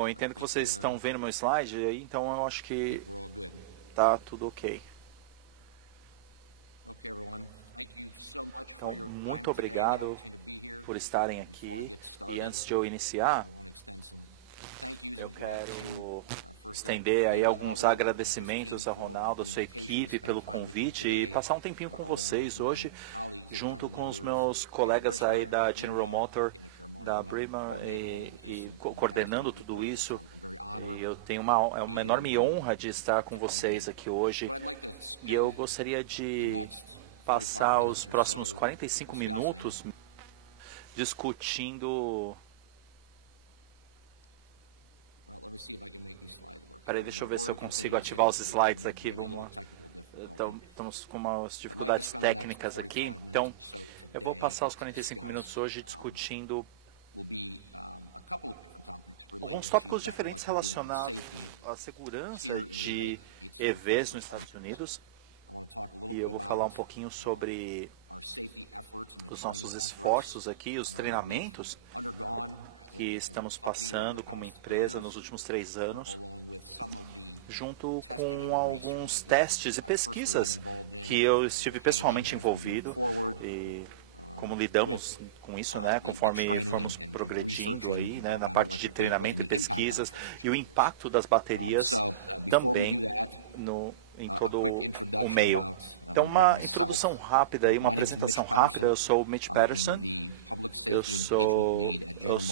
Bom, eu entendo que vocês estão vendo meu slide aí, então eu acho que tá tudo ok. Então, muito obrigado por estarem aqui. E antes de eu iniciar, eu quero estender aí alguns agradecimentos a Ronaldo, a sua equipe, pelo convite e passar um tempinho com vocês hoje, junto com os meus colegas aí da General Motors, da Brima, e coordenando tudo isso. E eu tenho uma enorme honra de estar com vocês aqui hoje. E eu gostaria de passar os próximos 45 minutos discutindo. Peraí, deixa eu ver se eu consigo ativar os slides aqui. Vamos lá. Estamos com umas dificuldades técnicas aqui. Então, eu vou passar os 45 minutos hoje discutindo alguns tópicos diferentes relacionados à segurança de EVs nos Estados Unidos. E eu vou falar um pouquinho sobre os nossos esforços aqui, os treinamentos que estamos passando como empresa nos últimos 3 anos, junto com alguns testes e pesquisas que eu estive pessoalmente envolvido e como lidamos com isso, né, conforme formos progredindo aí, né, na parte de treinamento e pesquisas e o impacto das baterias também em todo o meio. Então, uma introdução rápida e uma apresentação rápida. Eu sou o Mitch Patterson, eu sou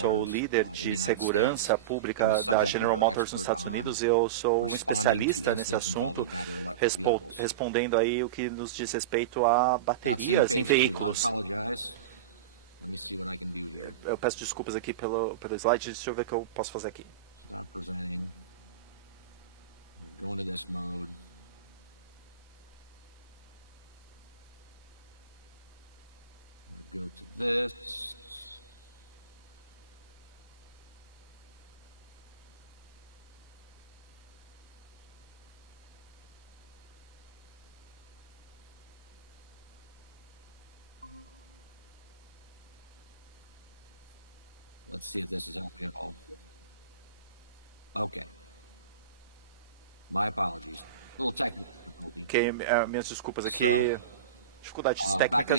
o líder de segurança pública da General Motors nos Estados Unidos. Eu sou um especialista nesse assunto, respondendo aí o que nos diz respeito a baterias em veículos. Eu peço desculpas aqui pelo slide, deixa eu ver o que eu posso fazer aqui. Ok, minhas desculpas aqui, dificuldades técnicas.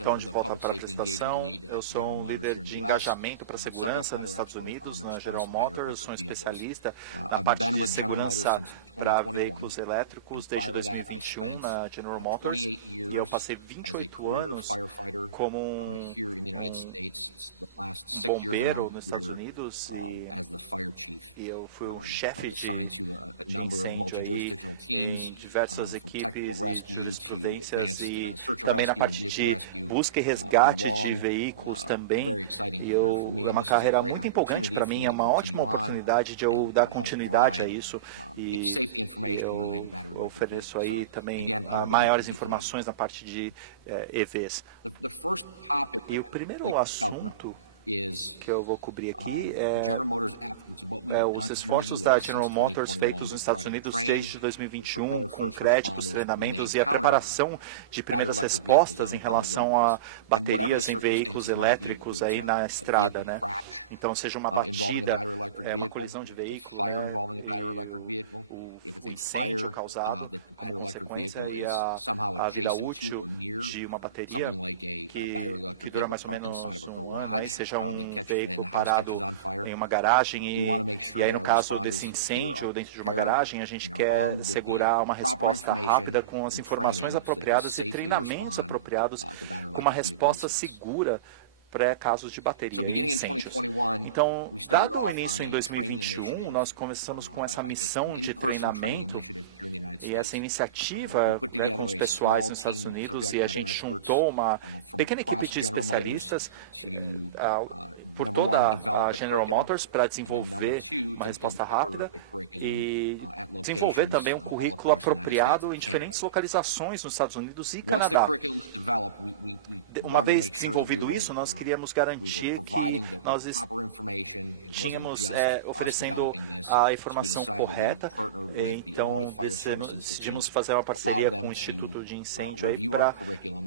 Então, de volta para a apresentação, eu sou um líder de engajamento para segurança nos Estados Unidos, na General Motors. Eu sou um especialista na parte de segurança para veículos elétricos desde 2021 na General Motors. E eu passei 28 anos como um bombeiro nos Estados Unidos e eu fui um chefe de incêndio aí em diversas equipes e jurisprudências e também na parte de busca e resgate de veículos também. É uma carreira muito empolgante para mim, é uma ótima oportunidade de eu dar continuidade a isso e eu ofereço aí também maiores informações na parte de EVs. E o primeiro assunto que eu vou cobrir aqui é os esforços da General Motors feitos nos Estados Unidos desde 2021, com créditos, treinamentos e a preparação de primeiras respostas em relação a baterias em veículos elétricos aí na estrada, né? Então, seja uma batida, uma colisão de veículo, né? E o incêndio causado como consequência e a vida útil de uma bateria que dura mais ou menos 1 ano, aí seja um veículo parado em uma garagem e aí no caso desse incêndio dentro de uma garagem, a gente quer segurar uma resposta rápida com as informações apropriadas e treinamentos apropriados com uma resposta segura para casos de bateria e incêndios. Então, dado o início em 2021, nós começamos com essa missão de treinamento e essa iniciativa, né, com os pessoais nos Estados Unidos, e a gente juntou uma pequena equipe de especialistas por toda a General Motors para desenvolver uma resposta rápida e desenvolver também um currículo apropriado em diferentes localizações nos Estados Unidos e Canadá. Uma vez desenvolvido isso, nós queríamos garantir que nós tínhamos oferecendo a informação correta. Então, decidimos fazer uma parceria com o Instituto de Incêndio aí para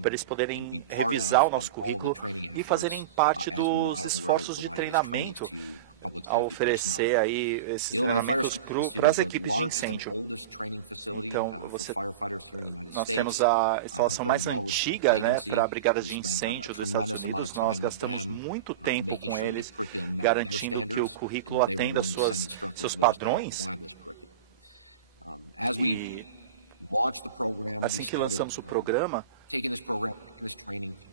eles poderem revisar o nosso currículo e fazerem parte dos esforços de treinamento a oferecer aí esses treinamentos para as equipes de incêndio. Então, nós temos a instalação mais antiga, né, para brigadas de incêndio dos Estados Unidos. Nós gastamos muito tempo com eles, garantindo que o currículo atenda seus padrões. E assim que lançamos o programa,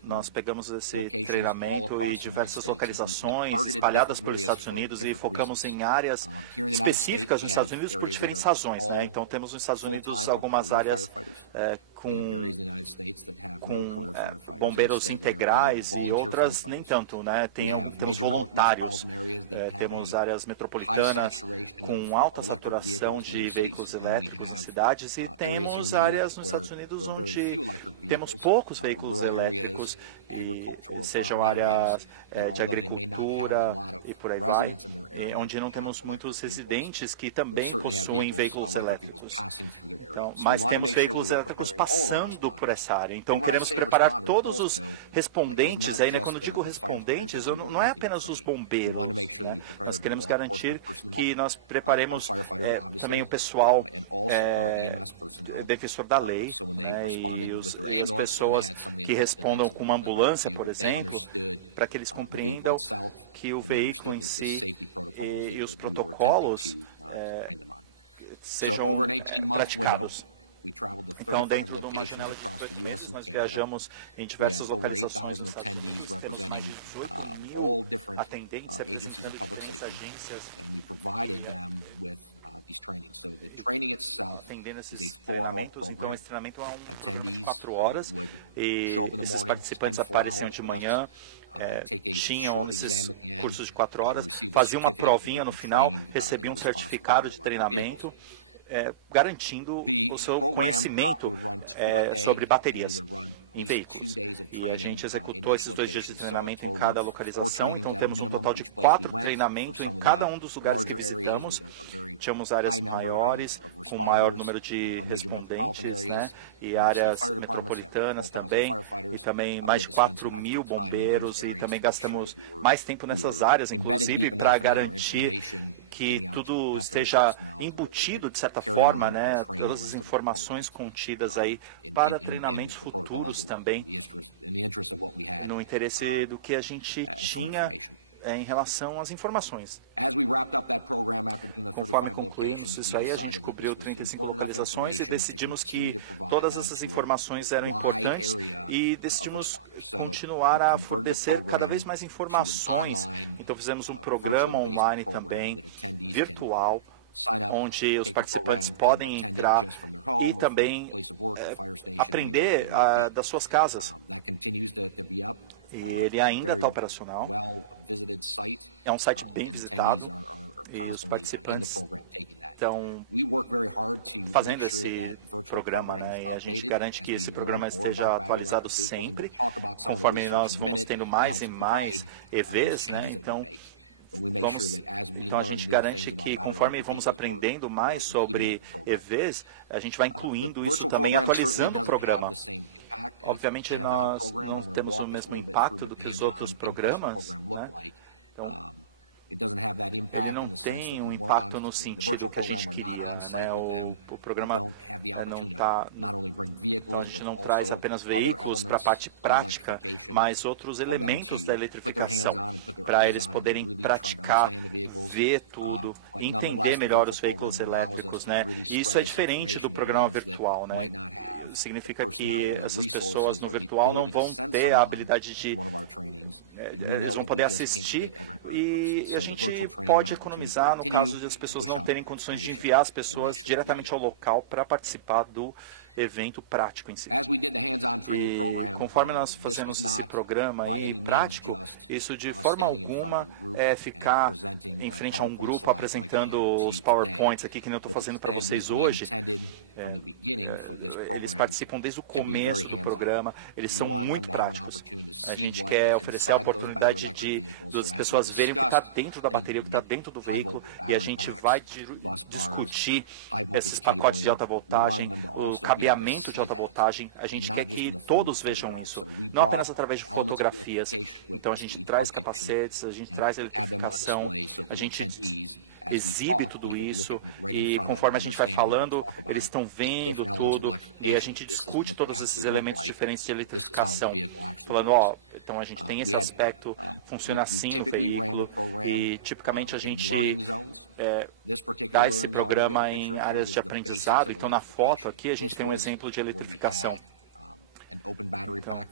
nós pegamos esse treinamento e diversas localizações espalhadas pelos Estados Unidos e focamos em áreas específicas nos Estados Unidos por diferentes razões, né? Então temos nos Estados Unidos algumas áreas com bombeiros integrais e outras nem tanto, né? Temos voluntários, temos áreas metropolitanas com alta saturação de veículos elétricos nas cidades e temos áreas nos Estados Unidos onde temos poucos veículos elétricos, e sejam áreas de agricultura e por aí vai, onde não temos muitos residentes que também possuem veículos elétricos. Então, mas temos veículos elétricos passando por essa área. Então, queremos preparar todos os respondentes. Aí, né, quando eu digo respondentes, não é apenas os bombeiros, né? Nós queremos garantir que nós preparemos também o pessoal defensor da lei, né? E as pessoas que respondam com uma ambulância, por exemplo, para que eles compreendam que o veículo em si e os protocolos sejam praticados. Então, dentro de uma janela de 18 meses, nós viajamos em diversas localizações nos Estados Unidos, temos mais de 18 mil atendentes representando diferentes agências e atendendo esses treinamentos. Então, esse treinamento é um programa de 4 horas e esses participantes apareciam de manhã, tinham esses cursos de 4 horas, faziam uma provinha no final, recebiam um certificado de treinamento, garantindo o seu conhecimento sobre baterias em veículos. E a gente executou esses 2 dias de treinamento em cada localização, então temos um total de 4 treinamentos em cada um dos lugares que visitamos. Tínhamos áreas maiores, com maior número de respondentes, né? E áreas metropolitanas também, e também mais de 4 mil bombeiros, e também gastamos mais tempo nessas áreas, inclusive, para garantir que tudo esteja embutido, de certa forma, né? Todas as informações contidas aí para treinamentos futuros também, no interesse do que a gente tinha em relação às informações. Conforme concluímos isso aí, a gente cobriu 35 localizações e decidimos que todas essas informações eram importantes e decidimos continuar a fornecer cada vez mais informações. Então fizemos um programa online também, virtual, onde os participantes podem entrar e também aprender das suas casas. E ele ainda está operacional. É um site bem visitado. E os participantes estão fazendo esse programa, né? E a gente garante que esse programa esteja atualizado sempre, conforme nós vamos tendo mais e mais EVs, né? Então a gente garante que conforme vamos aprendendo mais sobre EVs, a gente vai incluindo isso também, atualizando o programa. Obviamente nós não temos o mesmo impacto do que os outros programas, né? Então ele não tem um impacto no sentido que a gente queria, né? O programa não está... Então a gente não traz apenas veículos para a parte prática, mas outros elementos da eletrificação, para eles poderem praticar, ver tudo, entender melhor os veículos elétricos, né? E isso é diferente do programa virtual, né? Significa que essas pessoas no virtual não vão ter a habilidade de... Eles vão poder assistir e a gente pode economizar no caso de as pessoas não terem condições de enviar as pessoas diretamente ao local para participar do evento prático em si. E conforme nós fazemos esse programa aí prático, isso de forma alguma é ficar em frente a um grupo apresentando os PowerPoints aqui, que nem eu estou fazendo para vocês hoje. Eles participam desde o começo do programa, eles são muito práticos. A gente quer oferecer a oportunidade das pessoas verem o que está dentro da bateria, o que está dentro do veículo, e a gente vai discutir esses pacotes de alta voltagem, o cabeamento de alta voltagem, a gente quer que todos vejam isso, não apenas através de fotografias. Então a gente traz capacetes, a gente traz eletrificação, a gente exibe tudo isso e conforme a gente vai falando, eles estão vendo tudo e a gente discute todos esses elementos diferentes de eletrificação. Falando, ó, então a gente tem esse aspecto, funciona assim no veículo e tipicamente a gente dá esse programa em áreas de aprendizado. Então na foto aqui a gente tem um exemplo de eletrificação. Então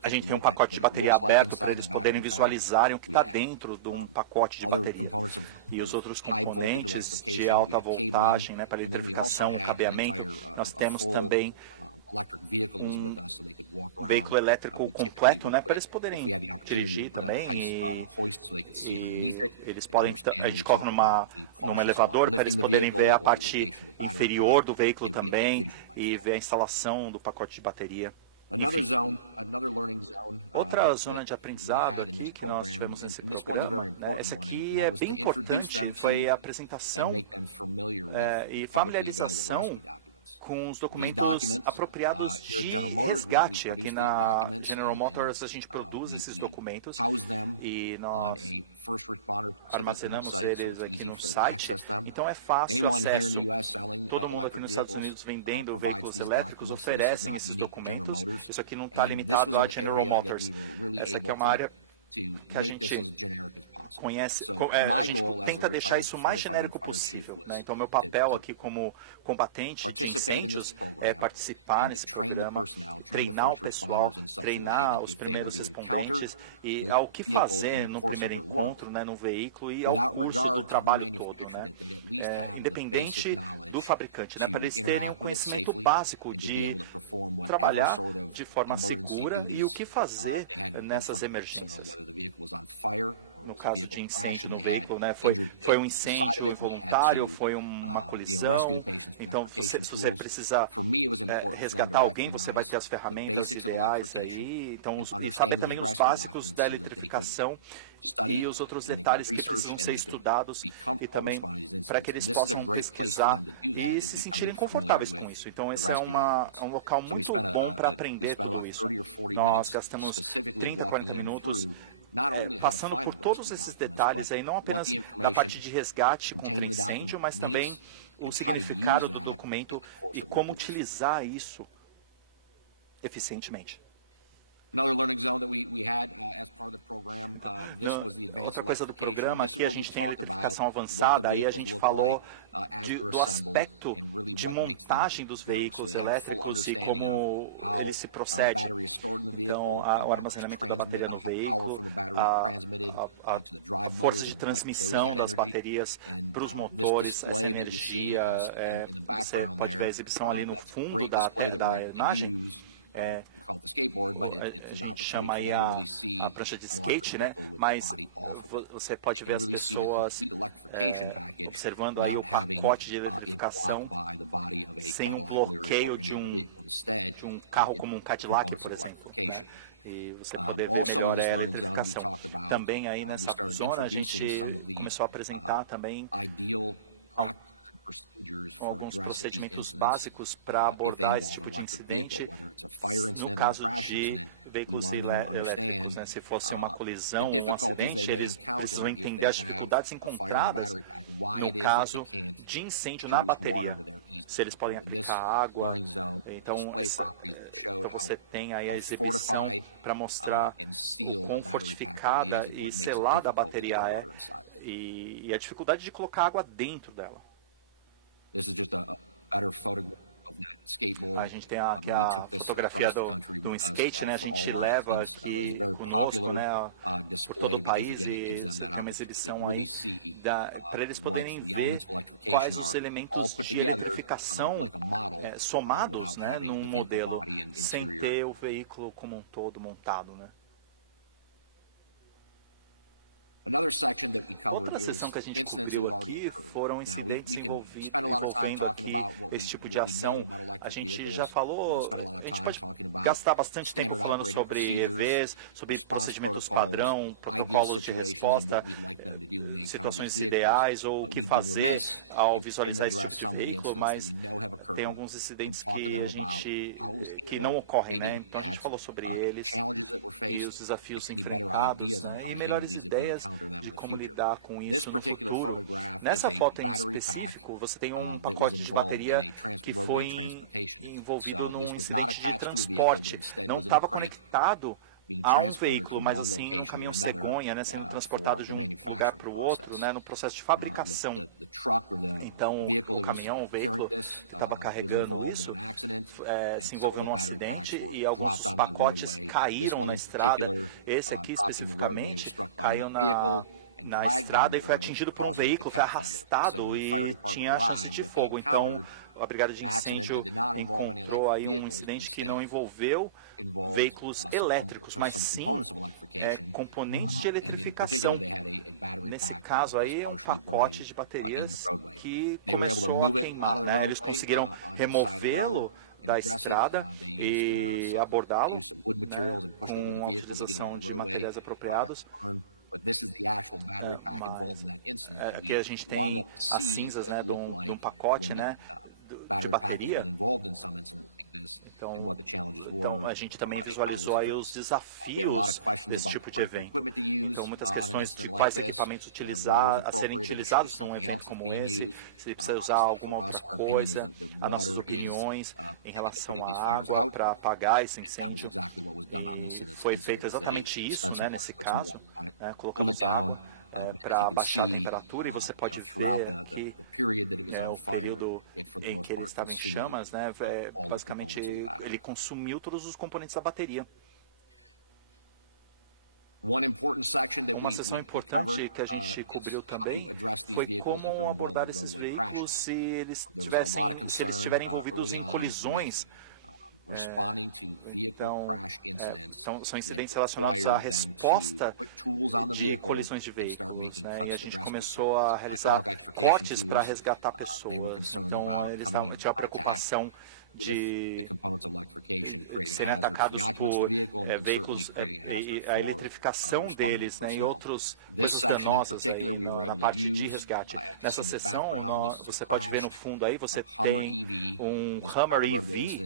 a gente tem um pacote de bateria aberto para eles poderem visualizarem o que está dentro de um pacote de bateria. E os outros componentes de alta voltagem, né, para eletrificação, o cabeamento, nós temos também um veículo elétrico completo, né, para eles poderem dirigir também e eles podem, a gente coloca num elevador para eles poderem ver a parte inferior do veículo também e ver a instalação do pacote de bateria, enfim. Outra zona de aprendizado aqui que nós tivemos nesse programa, né, essa aqui é bem importante, foi a apresentação e familiarização com os documentos apropriados de resgate. Aqui na General Motors a gente produz esses documentos e nós armazenamos eles aqui no site, então é fácil acesso. Todo mundo aqui nos Estados Unidos vendendo veículos elétricos oferecem esses documentos. Isso aqui não está limitado à General Motors. Essa aqui é uma área que a gente conhece, a gente tenta deixar isso o mais genérico possível, né? Então, meu papel aqui como combatente de incêndios é participar nesse programa, treinar o pessoal, treinar os primeiros respondentes e ao que fazer no primeiro encontro, né, no veículo e ao curso do trabalho todo, né? Independente do fabricante, né, para eles terem um conhecimento básico de trabalhar de forma segura e o que fazer nessas emergências. No caso de incêndio no veículo, né, foi um incêndio involuntário, foi uma colisão, então se você precisa resgatar alguém, você vai ter as ferramentas ideais aí, então, e saber também os básicos da eletrificação e os outros detalhes que precisam ser estudados e também para que eles possam pesquisar e se sentirem confortáveis com isso. Então, esse é um local muito bom para aprender tudo isso. Nós gastamos 30, 40 minutos passando por todos esses detalhes, aí, não apenas da parte de resgate contra incêndio, mas também o significado do documento e como utilizar isso eficientemente. Então, outra coisa do programa aqui, a gente tem eletrificação avançada, aí a gente falou do aspecto de montagem dos veículos elétricos e como ele se procede. Então, o armazenamento da bateria no veículo, a força de transmissão das baterias para os motores, essa energia, você pode ver a exibição ali no fundo da imagem, a gente chama aí a prancha de skate, né? Mas você pode ver as pessoas observando aí o pacote de eletrificação sem um bloqueio de um carro como um Cadillac, por exemplo, né? E você poder ver melhor a eletrificação. Também aí nessa zona a gente começou a apresentar também alguns procedimentos básicos para abordar esse tipo de incidente no caso de veículos elétricos, né? Se fosse uma colisão ou um acidente, eles precisam entender as dificuldades encontradas no caso de incêndio na bateria. Se eles podem aplicar água. Então você tem aí a exibição para mostrar o quão fortificada e selada a bateria é e a dificuldade de colocar água dentro dela. A gente tem aqui a fotografia do skate, né? A gente leva aqui conosco, né, por todo o país e você tem uma exibição aí para eles poderem ver quais os elementos de eletrificação somados, né, num modelo sem ter o veículo como um todo montado, né? Outra sessão que a gente cobriu aqui foram incidentes envolvendo aqui esse tipo de ação. A gente já falou, a gente pode gastar bastante tempo falando sobre EVs, sobre procedimentos padrão, protocolos de resposta. situações ideais ou o que fazer ao visualizar esse tipo de veículo, mas tem alguns incidentes que não ocorrem, né? Então a gente falou sobre eles e os desafios enfrentados, né? E melhores ideias de como lidar com isso no futuro. Nessa foto em específico, você tem um pacote de bateria que foi envolvido num incidente de transporte. Não estava conectado a um veículo, mas assim num caminhão cegonha, né, sendo transportado de um lugar para o outro, né, no processo de fabricação. Então o caminhão, o veículo que estava carregando isso, se envolveu num acidente e alguns dos pacotes caíram na estrada. Esse aqui especificamente caiu na estrada e foi atingido por um veículo, foi arrastado e tinha a chance de fogo. Então a brigada de incêndio encontrou aí um incidente que não envolveu veículos elétricos, mas sim componentes de eletrificação. Nesse caso aí, um pacote de baterias que começou a queimar, né? Eles conseguiram removê-lo da estrada e abordá-lo, né, com a utilização de materiais apropriados. Mas aqui a gente tem as cinzas, né, de um pacote, né, de bateria. Então a gente também visualizou aí os desafios desse tipo de evento. Então, muitas questões de quais equipamentos a serem utilizados num evento como esse, se precisa usar alguma outra coisa, as nossas opiniões em relação à água para apagar esse incêndio. E foi feito exatamente isso, né, nesse caso, né, colocamos água para baixar a temperatura e você pode ver aqui o período em que ele estava em chamas, né, basicamente ele consumiu todos os componentes da bateria. Uma sessão importante que a gente cobriu também foi como abordar esses veículos se eles estiverem envolvidos em colisões. Então, são incidentes relacionados à resposta de colisões de veículos, né? E a gente começou a realizar cortes para resgatar pessoas. Então, eles tinham a preocupação de serem atacados por veículos, a eletrificação deles, né, e outras coisas danosas aí na parte de resgate. Nessa sessão, você pode ver no fundo aí, você tem um Hummer EV,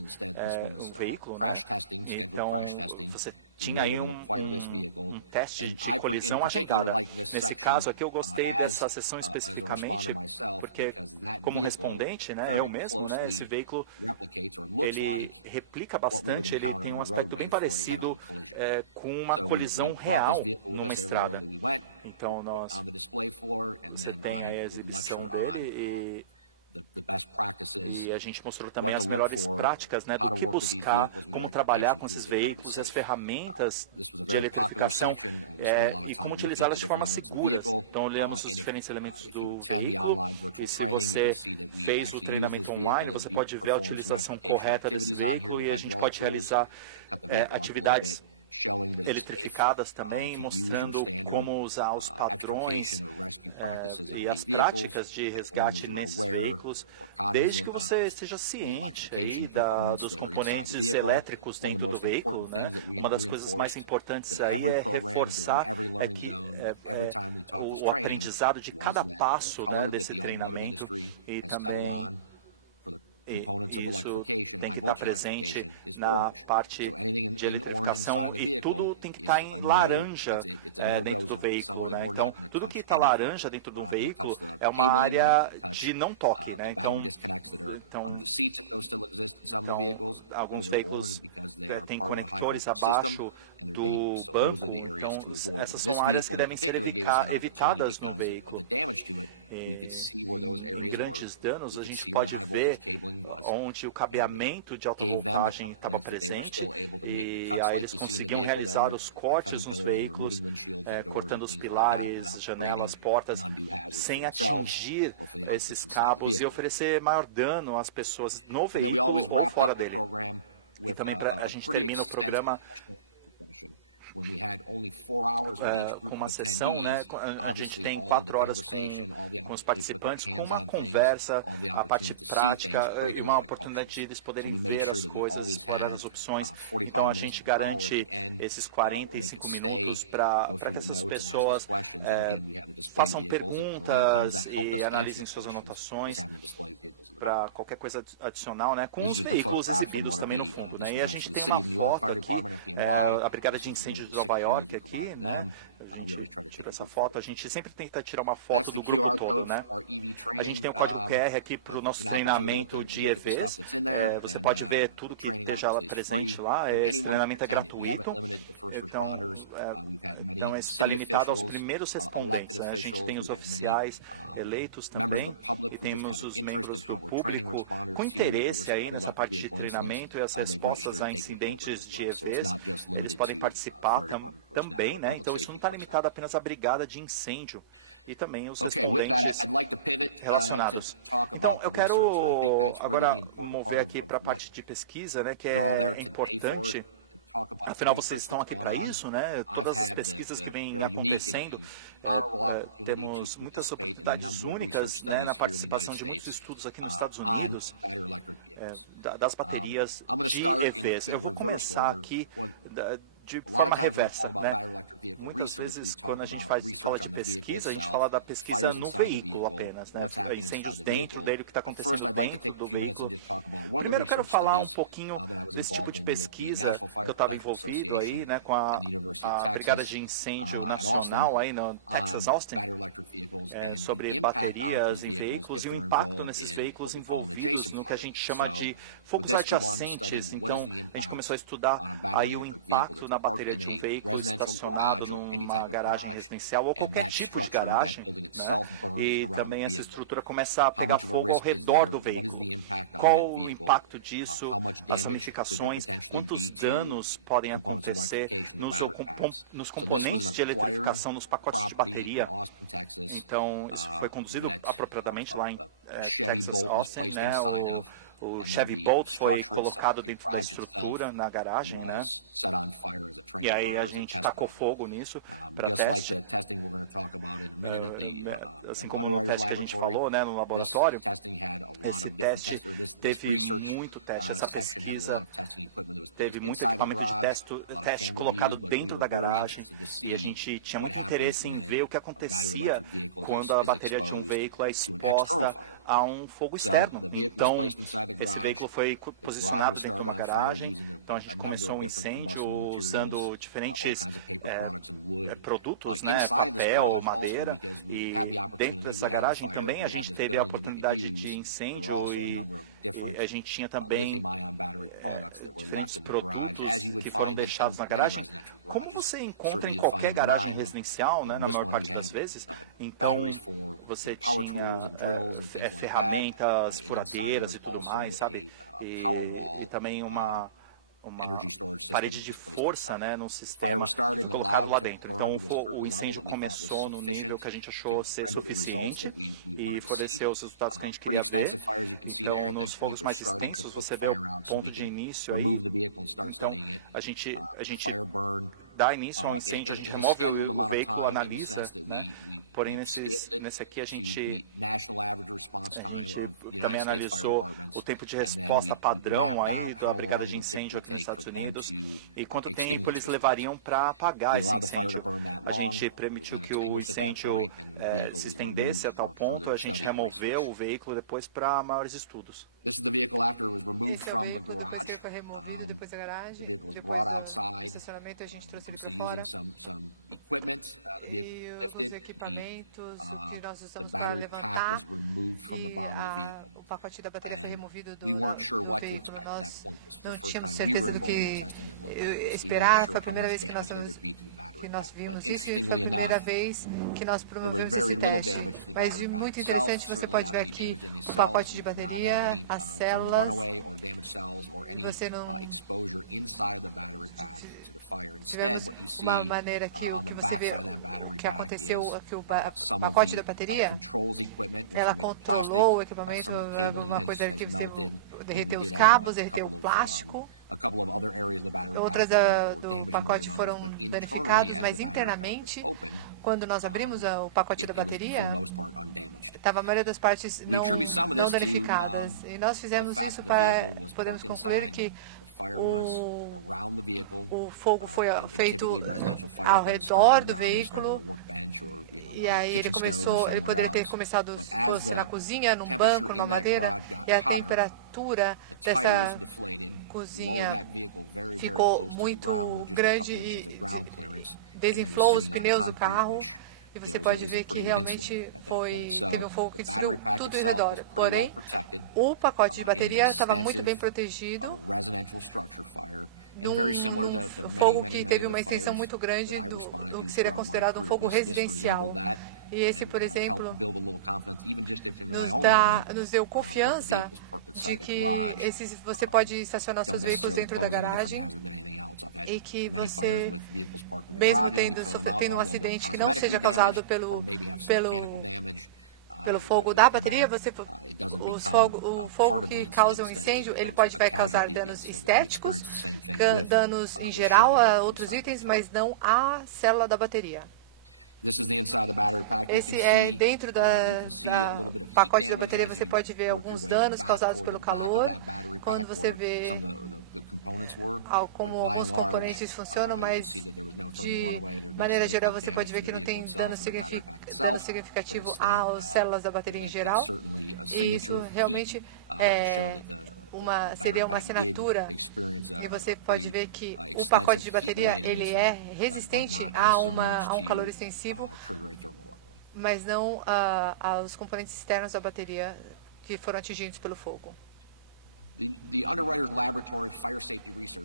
um veículo, né? Então, você tinha aí um teste de colisão agendada. Nesse caso aqui, eu gostei dessa sessão especificamente, porque como respondente, né, eu mesmo, né, esse veículo ele replica bastante, ele tem um aspecto bem parecido com uma colisão real numa estrada. Então, você tem aí a exibição dele e a gente mostrou também as melhores práticas, né, do que buscar, como trabalhar com esses veículos, as ferramentas de eletrificação e como utilizá-las de forma seguras. Então, olhamos os diferentes elementos do veículo e se você fez o treinamento online, você pode ver a utilização correta desse veículo e a gente pode realizar atividades eletrificadas também, mostrando como usar os padrões e as práticas de resgate nesses veículos, desde que você esteja ciente aí dos componentes elétricos dentro do veículo, né? Uma das coisas mais importantes aí é reforçar o aprendizado de cada passo, né, desse treinamento e também isso tem que estar presente na parte de eletrificação e tudo tem que estar em laranja dentro do veículo, né? Então, tudo que está laranja dentro de um veículo é uma área de não toque, né? Então alguns veículos têm conectores abaixo do banco, então essas são áreas que devem ser evitadas no veículo. Em grandes danos, a gente pode ver onde o cabeamento de alta voltagem estava presente e aí eles conseguiam realizar os cortes nos veículos, cortando os pilares, janelas, portas, sem atingir esses cabos e oferecer maior dano às pessoas no veículo ou fora dele. E também a gente termina o programa com uma sessão, né? A gente tem 4 horas com os participantes, com uma conversa, a parte prática e uma oportunidade de eles poderem ver as coisas, explorar as opções. Então a gente garante esses 45 minutos para que essas pessoas façam perguntas e analisem suas anotações para qualquer coisa adicional, né, com os veículos exibidos também no fundo, né, e a gente tem uma foto aqui, a Brigada de Incêndio de Nova York aqui, né, a gente tirou essa foto, a gente sempre tenta tirar uma foto do grupo todo, né. A gente tem o código QR aqui para o nosso treinamento de EVs, você pode ver tudo que esteja lá presente lá, esse treinamento é gratuito, então esse está limitado aos primeiros respondentes, né? A gente tem os oficiais eleitos também e temos os membros do público com interesse aí nessa parte de treinamento e as respostas a incidentes de EVs, eles podem participar também, né? Então isso não está limitado apenas à brigada de incêndio e também os respondentes relacionados. Então eu quero agora mover aqui para a parte de pesquisa, né? Que é importante. Afinal, vocês estão aqui para isso, né? Todas as pesquisas que vêm acontecendo, temos muitas oportunidades únicas, né, na participação de muitos estudos aqui nos Estados Unidos, das baterias de EVs. Eu vou começar aqui de forma reversa, né? Muitas vezes, quando a gente fala de pesquisa, a gente fala da pesquisa no veículo apenas, né? Incêndios dentro dele, o que está acontecendo dentro do veículo. Primeiro eu quero falar um pouquinho desse tipo de pesquisa que eu estava envolvido aí, né, com a Brigada de Incêndio Nacional aí no Texas Austin, sobre baterias em veículos e o impacto nesses veículos envolvidos no que a gente chama de fogos adjacentes. Então, a gente começou a estudar aí o impacto na bateria de um veículo estacionado numa garagem residencial ou qualquer tipo de garagem, né? E também essa estrutura começa a pegar fogo ao redor do veículo. Qual o impacto disso, as ramificações, quantos danos podem acontecer nos componentes de eletrificação, nos pacotes de bateria. Então, isso foi conduzido apropriadamente lá em Texas Austin, né? O Chevy Bolt foi colocado dentro da estrutura na garagem, né? E aí a gente tacou fogo nisso para teste. Assim como no teste que a gente falou, né, no laboratório, esse teste teve muito teste, essa pesquisa teve muito equipamento de teste colocado dentro da garagem e a gente tinha muito interesse em ver o que acontecia quando a bateria de um veículo é exposta a um fogo externo. Então, esse veículo foi posicionado dentro de uma garagem, então a gente começou um incêndio usando diferentes produtos, né, papel, madeira, e dentro dessa garagem também a gente teve a oportunidade de incêndio e a gente tinha também diferentes produtos que foram deixados na garagem, como você encontra em qualquer garagem residencial, né, na maior parte das vezes. Então você tinha ferramentas, furadeiras e tudo mais, sabe, e também uma parede de força, né, num sistema que foi colocado lá dentro. Então o incêndio começou no nível que a gente achou ser suficiente e forneceu os resultados que a gente queria ver. Então nos fogos mais extensos você vê o ponto de início aí. Então a gente dá início ao incêndio, a gente remove o veículo, analisa, né? Porém nesse aqui a gente também analisou o tempo de resposta padrão aí da Brigada de Incêndio aqui nos Estados Unidos e quanto tempo eles levariam para apagar esse incêndio. A gente permitiu que o incêndio se estendesse a tal ponto, a gente removeu o veículo depois para maiores estudos. Esse é o veículo, depois que ele foi removido, depois da garagem, depois do estacionamento, a gente trouxe ele para fora. E os equipamentos que nós usamos para levantar e o pacote da bateria foi removido do veículo. Nós não tínhamos certeza do que esperar. Foi a primeira vez que nós vimos isso e foi a primeira vez que nós promovemos esse teste. Mas de muito interessante, você pode ver aqui o pacote de bateria, as células. Você não... Tivemos uma maneira que o que você vê, o que aconteceu aqui, o pacote da bateria, ela controlou o equipamento, uma coisa que você derreteu os cabos, derreteu o plástico. Outras do pacote foram danificados, mas internamente, quando nós abrimos o pacote da bateria, estava a maioria das partes não danificadas. E nós fizemos isso para podermos concluir que o fogo foi feito ao redor do veículo E aí ele poderia ter começado se fosse na cozinha, num banco, numa madeira, e a temperatura dessa cozinha ficou muito grande e desinflou os pneus do carro. E você pode ver que realmente teve um fogo que destruiu tudo ao redor. Porém, o pacote de bateria estava muito bem protegido num fogo que teve uma extensão muito grande do que seria considerado um fogo residencial. E esse, por exemplo, nos deu confiança de que você pode estacionar seus veículos dentro da garagem e que você, mesmo tendo um acidente que não seja causado pelo fogo da bateria, o fogo que causa um incêndio, vai causar danos estéticos, danos em geral a outros itens, mas não à célula da bateria. Esse é dentro da pacote da bateria, você pode ver alguns danos causados pelo calor, quando você vê como alguns componentes funcionam, mas de maneira geral você pode ver que não tem dano significativo às células da bateria em geral. E isso realmente seria uma assinatura. E você pode ver que o pacote de bateria ele é resistente a um calor extensivo, mas não aos componentes externos da bateria que foram atingidos pelo fogo.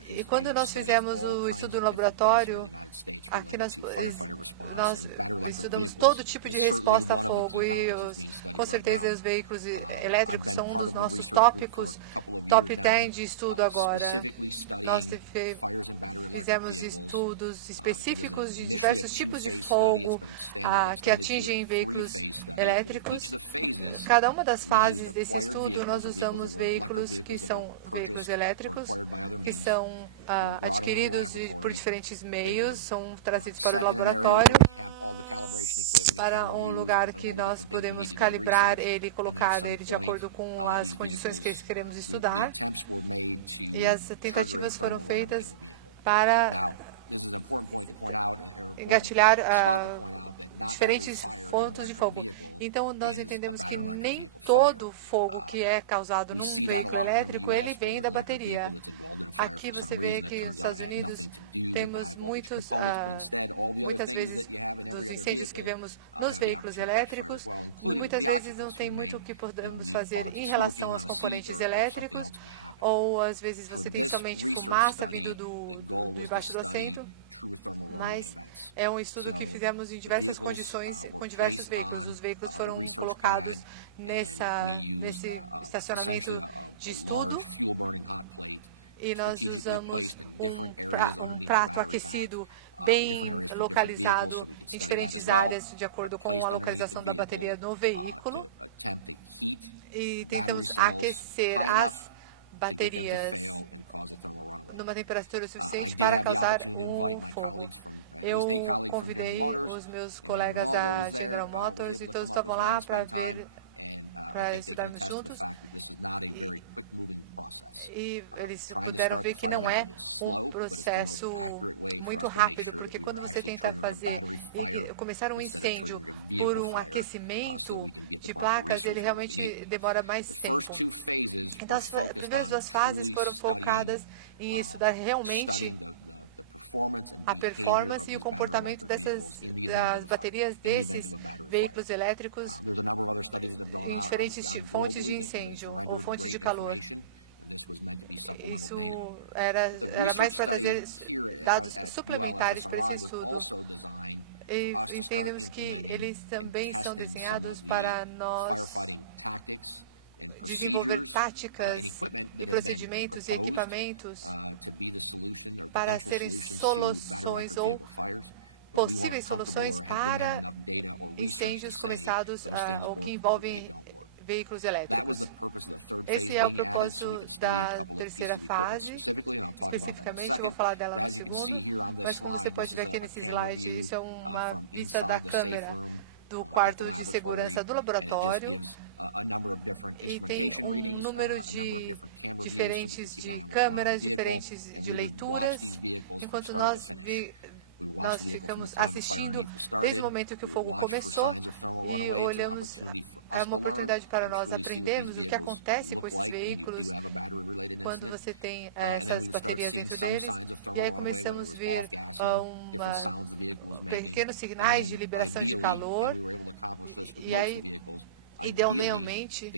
E quando nós fizemos o estudo no laboratório, aqui nós estudamos todo tipo de resposta a fogo e com certeza os veículos elétricos são um dos nossos tópicos, top 10 de estudo agora. Nós fizemos estudos específicos de diversos tipos de fogo que atingem veículos elétricos. Cada uma das fases desse estudo nós usamos veículos que são veículos elétricos, que são adquiridos por diferentes meios, são trazidos para o laboratório, para um lugar que nós podemos calibrar ele, colocar ele de acordo com as condições que queremos estudar. E as tentativas foram feitas para engatilhar diferentes fontes de fogo. Então, nós entendemos que nem todo fogo que é causado num veículo elétrico, ele vem da bateria. Aqui você vê que nos Estados Unidos temos muitas vezes dos incêndios que vemos nos veículos elétricos, muitas vezes não tem muito o que podemos fazer em relação aos componentes elétricos, ou às vezes você tem somente fumaça vindo debaixo do assento, mas é um estudo que fizemos em diversas condições com diversos veículos. Os veículos foram colocados nesse estacionamento de estudo, e nós usamos um prato aquecido bem localizado em diferentes áreas de acordo com a localização da bateria no veículo. E tentamos aquecer as baterias numa temperatura suficiente para causar um fogo. Eu convidei os meus colegas da General Motors e todos estavam lá para estudarmos juntos. E eles puderam ver que não é um processo muito rápido, porque quando você tenta começar um incêndio por um aquecimento de placas, ele realmente demora mais tempo. Então, as primeiras duas fases foram focadas em estudar realmente a performance e o comportamento das baterias desses veículos elétricos em diferentes fontes de incêndio ou fontes de calor. Isso era mais para trazer dados suplementares para esse estudo. E entendemos que eles também são desenhados para nós desenvolver táticas e procedimentos e equipamentos para serem soluções ou possíveis soluções para incêndios começados ou que envolvem veículos elétricos. Esse é o propósito da terceira fase. Especificamente, eu vou falar dela no segundo, mas como você pode ver aqui nesse slide, isso é uma vista da câmera do quarto de segurança do laboratório. E tem um número diferentes de câmeras, diferentes de leituras, enquanto nós nós ficamos assistindo desde o momento que o fogo começou e olhamos, é uma oportunidade para nós aprendermos o que acontece com esses veículos quando você tem essas baterias dentro deles. E aí começamos a ver pequenos sinais de liberação de calor. E aí, idealmente,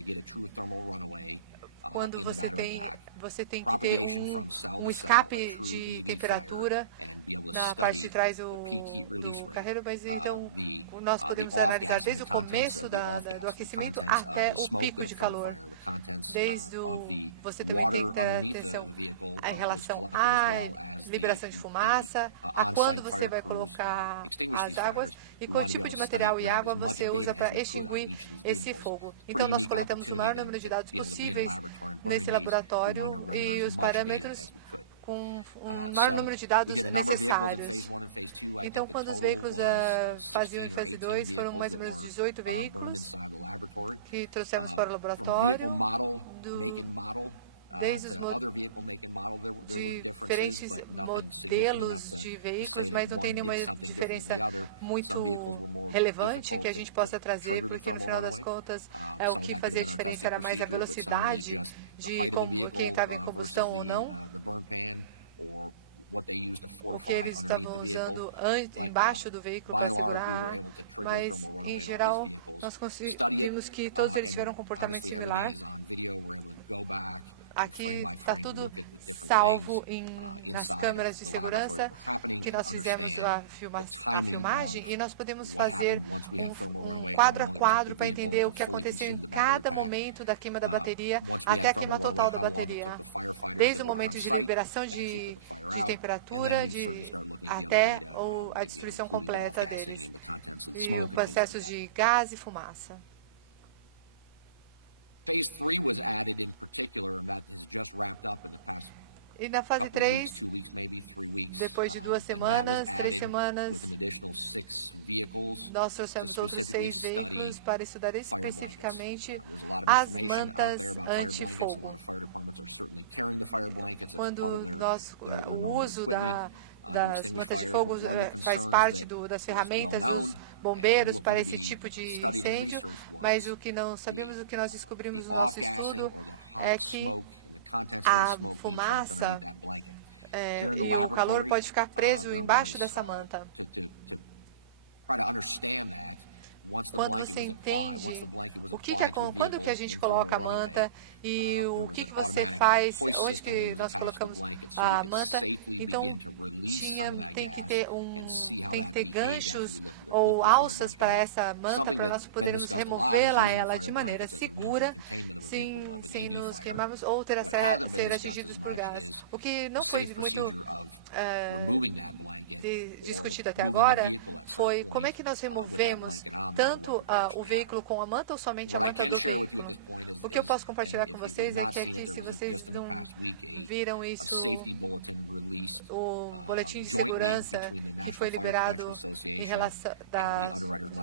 quando você tem que ter um escape de temperatura na parte de trás do carreiro, mas então nós podemos analisar desde o começo do aquecimento até o pico de calor. Você também tem que ter atenção em relação à liberação de fumaça, a quando você vai colocar as águas e qual tipo de material e água você usa para extinguir esse fogo. Então nós coletamos o maior número de dados possíveis nesse laboratório e os parâmetros com o maior número de dados necessários. Então, quando os veículos faziam em fase 2, foram mais ou menos 18 veículos que trouxemos para o laboratório, desde os diferentes modelos de veículos, mas não tem nenhuma diferença muito relevante que a gente possa trazer, porque no final das contas o que fazia a diferença era mais a velocidade de quem estava em combustão ou não. O que eles estavam usando embaixo do veículo para segurar, mas em geral nós vimos que todos eles tiveram um comportamento similar. Aqui está tudo salvo nas câmeras de segurança que nós fizemos a filmagem, e nós podemos fazer um quadro a quadro para entender o que aconteceu em cada momento da queima da bateria até a queima total da bateria. Desde o momento de liberação de temperatura até a destruição completa deles. E os processos de gás e fumaça. E na fase 3, depois de 3 semanas, nós trouxemos outros 6 veículos para estudar especificamente as mantas anti-fogo. Quando o uso das mantas de fogo faz parte das ferramentas dos bombeiros para esse tipo de incêndio, mas o que não sabemos, o que nós descobrimos no nosso estudo é que a fumaça e o calor pode ficar preso embaixo dessa manta. Quando você entende quando que a gente coloca a manta e o que você faz, onde que nós colocamos a manta, então tem que ter ganchos ou alças para essa manta para nós podermos removê-la de maneira segura, sem nos queimarmos ou ser atingidos por gás. O que não foi muito discutido até agora foi como é que nós removemos tanto o veículo com a manta ou somente a manta do veículo. O que eu posso compartilhar com vocês é que aqui, se vocês não viram isso, o boletim de segurança que foi liberado em relação da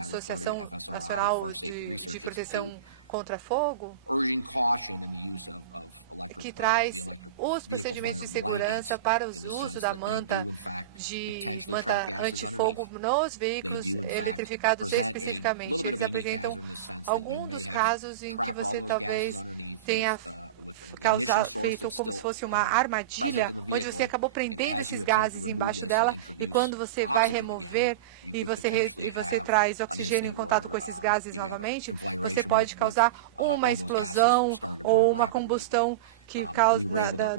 Associação Nacional de Proteção contra Fogo, que traz os procedimentos de segurança para o uso da manta antifogo nos veículos eletrificados especificamente. Eles apresentam alguns dos casos em que você talvez tenha feito como se fosse uma armadilha, onde você acabou prendendo esses gases embaixo dela, e quando você vai remover e você traz oxigênio em contato com esses gases novamente, você pode causar uma explosão ou uma combustão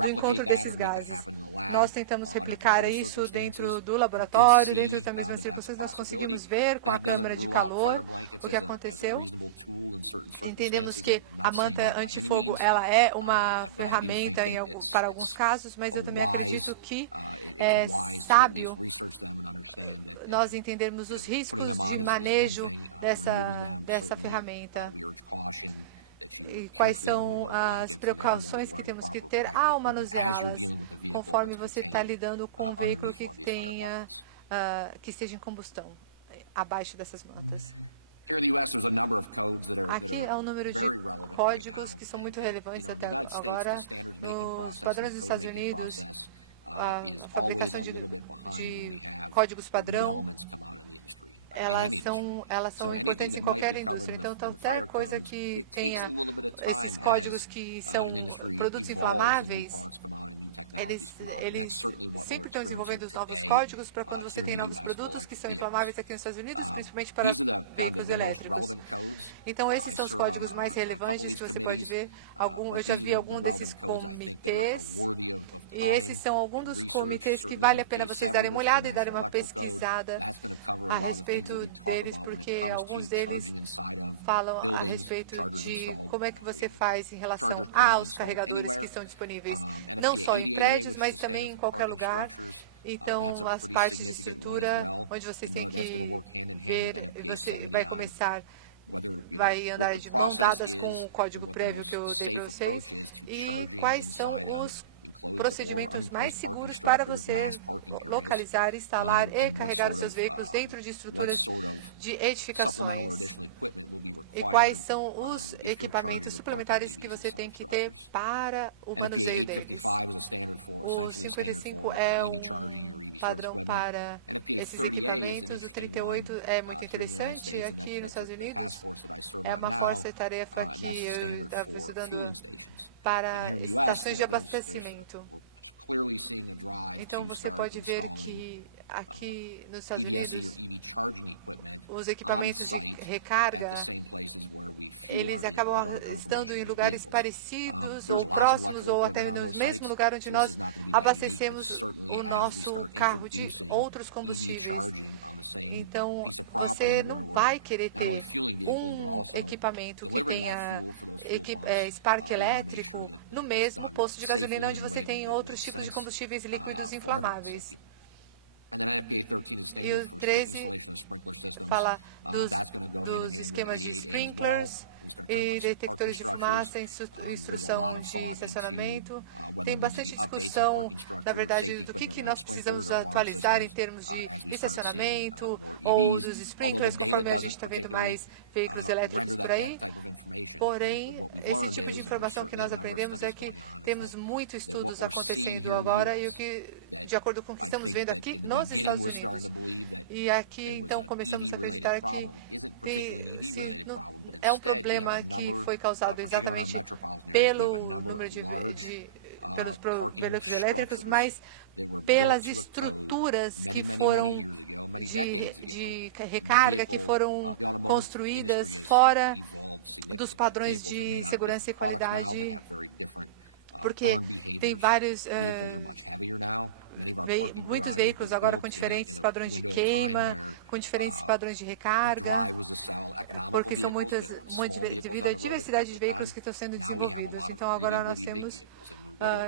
do encontro desses gases. Nós tentamos replicar isso dentro do laboratório, dentro das mesmas circunstâncias. Nós conseguimos ver com a câmera de calor o que aconteceu. Entendemos que a manta antifogo ela é uma ferramenta para alguns casos, mas eu também acredito que é sábio nós entendermos os riscos de manejo dessa ferramenta e quais são as precauções que temos que ter ao manuseá-las, conforme você está lidando com um veículo que esteja em combustão abaixo dessas mantas. Aqui é o número de códigos que são muito relevantes até agora. Nos padrões dos Estados Unidos, a fabricação de códigos padrão, elas são importantes em qualquer indústria. Então, qualquer coisa que tenha esses códigos que são produtos inflamáveis, eles sempre estão desenvolvendo os novos códigos para quando você tem novos produtos que são inflamáveis aqui nos Estados Unidos, principalmente para veículos elétricos. Então, esses são os códigos mais relevantes que você pode ver. Eu já vi algum desses comitês, e esses são alguns dos comitês que vale a pena vocês darem uma olhada e darem uma pesquisada a respeito deles, porque alguns deles falam a respeito de como é que você faz em relação aos carregadores que estão disponíveis não só em prédios, mas também em qualquer lugar. Então, as partes de estrutura, onde você tem que ver, você vai andar de mão dadas com o código prévio que eu dei para vocês, e quais são os procedimentos mais seguros para você localizar, instalar e carregar os seus veículos dentro de estruturas de edificações. E quais são os equipamentos suplementares que você tem que ter para o manuseio deles. O 55 é um padrão para esses equipamentos. O 38 é muito interessante. Aqui nos Estados Unidos é uma força-tarefa que eu estava estudando para estações de abastecimento. Então, você pode ver que aqui nos Estados Unidos, os equipamentos de recarga, eles acabam estando em lugares parecidos ou próximos ou até no mesmo lugar onde nós abastecemos o nosso carro de outros combustíveis. Então, você não vai querer ter um equipamento que tenha Spark elétrico no mesmo posto de gasolina onde você tem outros tipos de combustíveis líquidos inflamáveis. E o 13 fala dos esquemas de sprinklers e detectores de fumaça, instrução de estacionamento. Tem bastante discussão, na verdade, do que nós precisamos atualizar em termos de estacionamento ou dos sprinklers, conforme a gente está vendo mais veículos elétricos por aí. Porém, esse tipo de informação que nós aprendemos é que temos muitos estudos acontecendo agora e de acordo com o que estamos vendo aqui nos Estados Unidos. E aqui, então, começamos a acreditar que é um problema que foi causado exatamente pelo número pelos veículos elétricos, mas pelas estruturas que foram de recarga, que foram construídas fora dos padrões de segurança e qualidade, porque tem muitos veículos agora com diferentes padrões de queima, com diferentes padrões de recarga, porque são devido à diversidade de veículos que estão sendo desenvolvidos. Então, agora nós temos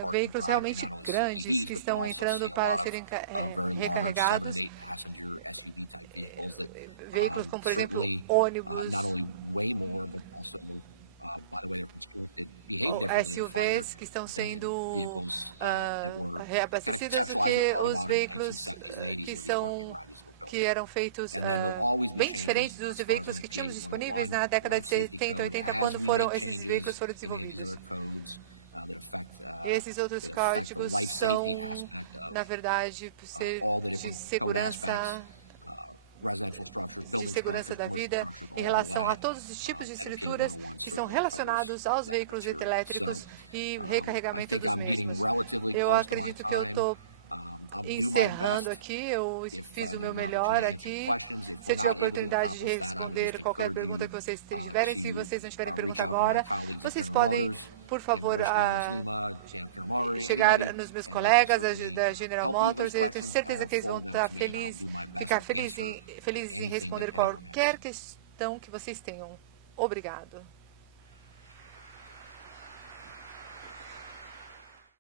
veículos realmente grandes que estão entrando para serem recarregados. Veículos como, por exemplo, ônibus, SUVs que estão sendo reabastecidas do que os veículos que eram feitos bem diferentes dos veículos que tínhamos disponíveis na década de 70, 80, quando esses veículos foram desenvolvidos. Esses outros códigos são, na verdade, de segurança da vida em relação a todos os tipos de estruturas que são relacionados aos veículos elétricos e recarregamento dos mesmos. Eu acredito que eu estou encerrando aqui, eu fiz o meu melhor aqui. Se eu tiver a oportunidade de responder qualquer pergunta que vocês tiverem, se vocês não tiverem pergunta agora, vocês podem, por favor, chegar nos meus colegas da General Motors. Eu tenho certeza que eles vão ficar felizes em responder qualquer questão que vocês tenham. Obrigado.